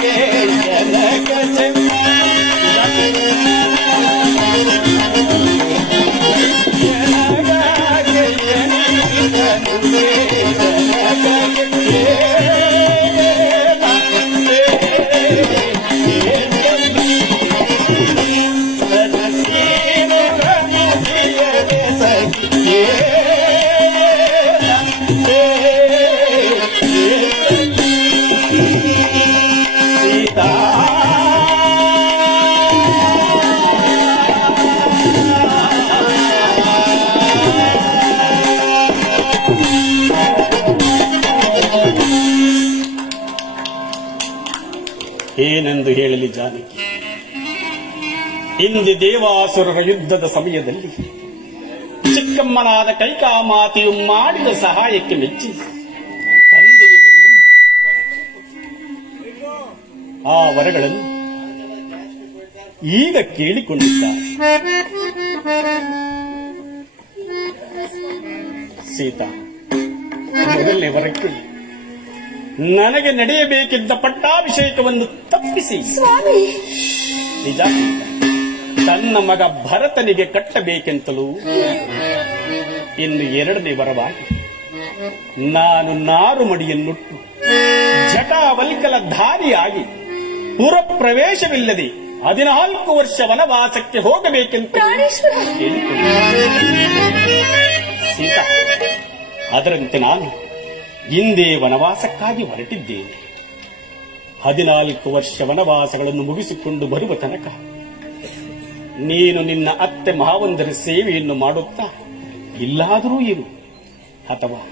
கேட்கல ಏನೆಂದು ಹೇಳಲಿ ಜಾನಕಿ? ಇಂದು ದೇವಾಸುರರ ಯುದ್ಧದ ಸಮಯದಲ್ಲಿ ಚಿಕ್ಕಮ್ಮನಾದ ಕೈಕಾಮಾತೆಯು ಮಾಡಿದ ಸಹಾಯಕ್ಕೆ ಮೆಚ್ಚಿ ತಂದೆಯವರು ಆ ವರಗಳನ್ನು ಈಗ ಕೇಳಿಕೊಂಡಿದ್ದಾರೆ. ಸೀತಾ, ಮೊದಲನೇ ವರಕ್ಕೆ ನನಗೆ ನಡೆಯಬೇಕಿದ್ದ ಪಟ್ಟಾಭಿಷೇಕವನ್ನು ತಪ್ಪಿಸಿ. ಸ್ವಾಮಿ. ನಿಜ. ತನ್ನ ಮಗ ಭರತನಿಗೆ ಕಟ್ಟಬೇಕೆಂತಲೂ ಇನ್ನು ಎರಡನೇ ವರವಾಗಿ ನಾನು ನಾರು ಮಡಿಯನ್ನುಟ್ಟು ಜಟಾವಲ್ಕಲ ಧಾರಿಯಾಗಿ ಪುರ ಪ್ರವೇಶವಿಲ್ಲದೆ ಹದಿನಾಲ್ಕು ವರ್ಷ ವನವಾಸಕ್ಕೆ ಹೋಗಬೇಕೆಂತ. ಸೀತಾ ಅದರಂತೆ ನಾನು ಹಿಂದೆ ವನವಾಸಕ್ಕಾಗಿ ಹೊರಟಿದ್ದೇನೆ ಹದಿನಾಲ್ಕು ವರ್ಷ ವನವಾಸಗಳನ್ನು ಮುಗಿಸಿಕೊಂಡು ಬರುವ ತನಕ ನೀನು ನಿನ್ನ ಅತ್ತೆ ಮಹಾವಂದರ ಸೇವೆಯನ್ನು ಮಾಡುತ್ತಾ ಇಲ್ಲಾದರೂ ಇರು. ಅಥವಾ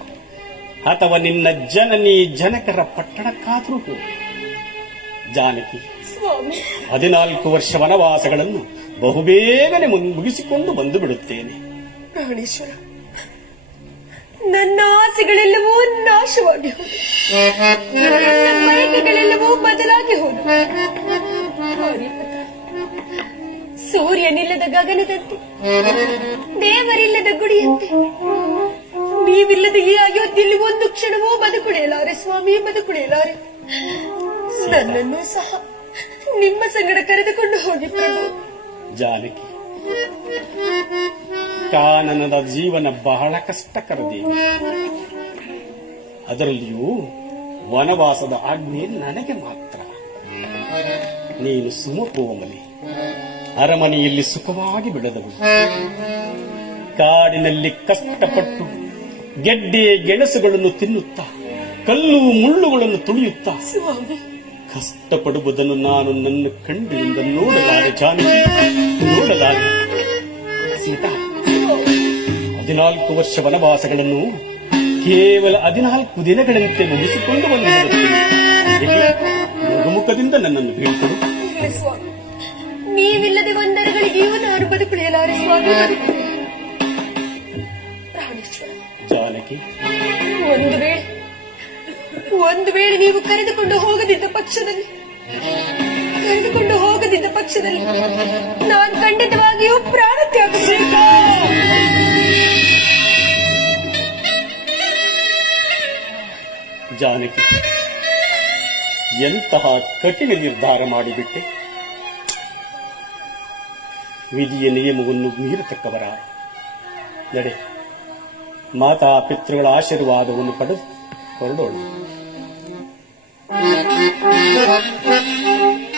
ಅಥವಾ ನಿನ್ನ ಜನನಿ ಜನಕರ ಪಟ್ಟಣಕ್ಕಾದರೂ ಹೋಗು. ಜಾನಕಿ ಸ್ವಾಮಿ. ಹದಿನಾಲ್ಕು ವರ್ಷ ವನವಾಸಗಳನ್ನು ಬಹುಬೇಗನೆ ಮುಗಿಸಿಕೊಂಡು ಬಂದು ಬಿಡುತ್ತೇನೆ. ಪ್ರಾಣೇಶ್ವರ ನನ್ನ ಆಸೆಗಳೆಲ್ಲವೂ ನಾಶವಾಗಿ ನನ್ನ ಬಯಕೆಗಳೆಲ್ಲವೂ ಬದಲಾಗಿ ಹೋದ ಸೂರ್ಯನಿಲ್ಲದ ಗಗನದಂತೆ, ದೇವರಿಲ್ಲದ ಗುಡಿಯಂತೆ, ನೀವಿಲ್ಲದ ಈ ಅಯೋಧ್ಯೆಯಲ್ಲಿ ಒಂದು ಕ್ಷಣವೂ ಬದುಕುಳಿಯಲಾರೆ ಸ್ವಾಮಿ, ಬದುಕುಳಿಯಲಾರೆ. ನನ್ನನ್ನು ಸಹ ನಿಮ್ಮ ಸಂಗಡ ಕರೆದುಕೊಂಡು ಹೋಗಿ ಜಾನಕಿ ಕಾನನದ ಜೀವನ ಬಹಳ ಕಷ್ಟಕರ ದೇವಿ ಅದರಲ್ಲಿಯೂ ವನವಾಸದ ಆಜ್ಞೆ ನನಗೆ ಮಾತ್ರ. ನೀನು ಸುಮಕೋಮಲಿ. ಅರಮನೆಯಲ್ಲಿ ಸುಖವಾಗಿ ಬೆಳೆದವು. ಕಾಡಿನಲ್ಲಿ ಕಷ್ಟಪಟ್ಟು ಗೆಡ್ಡೆ ಗೆಣಸುಗಳನ್ನು ತಿನ್ನುತ್ತಾ, ಕಲ್ಲು ಮುಳ್ಳುಗಳನ್ನು ತುಳಿಯುತ್ತಾ ಕಷ್ಟಪಡುವುದನ್ನು ನಾನು ನನ್ನ ಕಣ್ಣಿನಿಂದ ನೋಡಲಾರೆ ಜಾನಕಿ ನೋಡಲಾರೆ. ಸೀತಾ ಹದಿನಾಲ್ಕು ವರ್ಷ ವನವಾಸಗಳನ್ನು ಕೇವಲ ಹದಿನಾಲ್ಕು ದಿನಗಳಂತೆ ಮುಗಿಸಿಕೊಂಡು ಬಂದಿರುತ್ತೇನೆ ಮುಖದಿಂದ ನನ್ನನ್ನು ಬೀಳ್ಕೊಡು. ನೀವಿಲ್ಲದೆ ಒಂದರಗಳಿಗೆಯೂ ನಾನು ಬದುಕುಳಿಯಲಾರೆ ಜಾನಕಿ. ಒಂದು ವೇಳೆ ಒಂದು ವೇಳೆ ನೀವು ಕರೆದುಕೊಂಡು ಹೋಗದಿದ್ದ ಪಕ್ಷದಲ್ಲಿ, ಕರೆದುಕೊಂಡು ಹೋಗದಿದ್ದ ಪಕ್ಷದಲ್ಲಿ ನಾನು ಖಂಡಿತವಾಗಿಯೂ ಪ್ರಾಣ ತ್ಯಾಗಬೇಕು ಜಾನಕಿ, ಎಂತಹ ಕಠಿಣ ನಿರ್ಧಾರ ಮಾಡಿಬಿಟ್ಟೆ? ವಿಧಿಯ ನಿಯಮವನ್ನು ಮೀರತಕ್ಕವರ. ನಡೆ, ಮಾತಾ, ಪಿತೃಗಳ ಆಶೀರ್ವಾದವನ್ನು ಪಡೆದು ಹೊರಡೋಣ. Thank you.